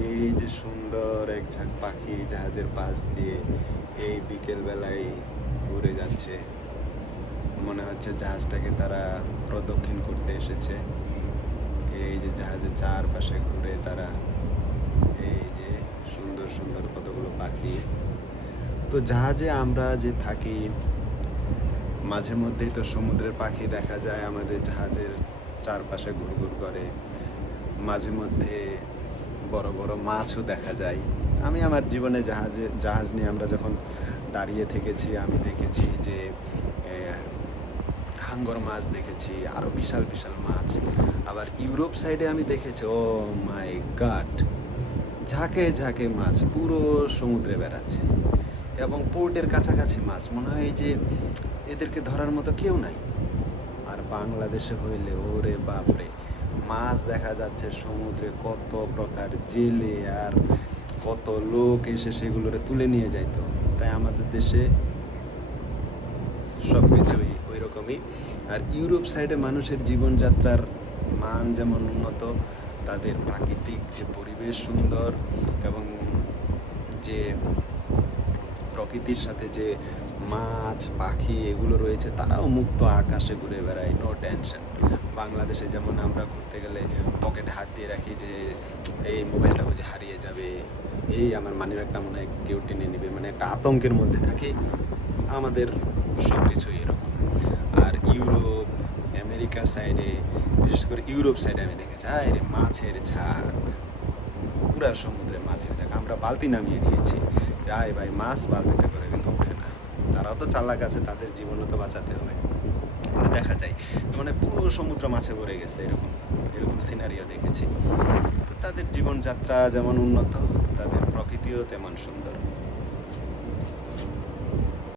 এই যে সুন্দর এক ঝাঁক পাখি জাহাজের পাশ দিয়ে এই বিকেল বেলায় উড়ে যাচ্ছে। মনে হচ্ছে জাহাজটাকে তারা প্রদক্ষিণ করতে এসেছে। এই যে জাহাজের চারপাশে ঘুরে তারা এই যে সুন্দর সুন্দর কতগুলো পাখি। তো জাহাজে আমরা যে থাকি, মাঝে মধ্যেই তো সমুদ্রের পাখি দেখা যায় আমাদের জাহাজের চারপাশে ঘুরঘুর করে। মাঝে মধ্যে বড় বড় মাছও দেখা যায়। আমি আমার জীবনে জাহাজে, জাহাজ নিয়ে আমরা যখন দাঁড়িয়ে থেকেছি, আমি দেখেছি যে হাঙ্গর মাছ দেখেছি আরও বিশাল বিশাল মাছ। আবার ইউরোপ সাইডে আমি দেখেছি, ও মাই গাড, ঝাঁকে ঝাঁকে মাছ পুরো সমুদ্রে বেড়াচ্ছে। এবং পোর্টের কাছাকাছি মাছ, মনে হয় যে এদেরকে ধরার মতো কেউ নাই। আর বাংলাদেশে হইলে, ওরে বাপরে। মাছ দেখা যাচ্ছে সমুদ্রে, কত প্রকার জেলে আর কত লোক এসে সেগুলোরে তুলে নিয়ে যাইতো তাই আমাদের দেশে সব কিছুই ওই রকমই আর ইউরোপ সাইডে মানুষের জীবনযাত্রার মান যেমন উন্নত, তাদের প্রাকৃতিক যে পরিবেশ সুন্দর এবং যে প্রকৃতির সাথে যে মাছ, পাখি এগুলো রয়েছে, তারাও মুক্ত আকাশে ঘুরে বেড়ায় নো টেনশন বাংলাদেশে যেমন আমরা ঘুরতে গেলে পকেটে হাত দিয়ে রাখি যে, এই মোবাইলটা বুঝে হারিয়ে যাবে। এই আমার মানি ব্যাগটা মনে হয় কেউ টেনে নেবে মানে একটা আতঙ্কের মধ্যে থাকি। আমাদের সব কিছুই এরকম। আর ইউরোপ, আমেরিকা সাইডে বিশেষ করে ইউরোপ সাইডে আমি দেখেছি আয় রে মাছের ঝাঁক। পুরা সমুদ্রে মাছের ঝাঁক। আমরা বালতি নামিয়ে দিয়েছি। যাই ভাই, মাছ বালতিতে করে কিন্তু ওঠে না। তারাও তো চালাক আছে, তাদের জীবনও তো বাঁচাতে হবে। কিন্তু দেখা যায় মানে পুরো সমুদ্র মাছে ভরে গেছে এরকম এরকম সিনারিও দেখেছি। তো তাদের জীবনযাত্রা যেমন উন্নত, তাদের প্রকৃতিও তেমন সুন্দর।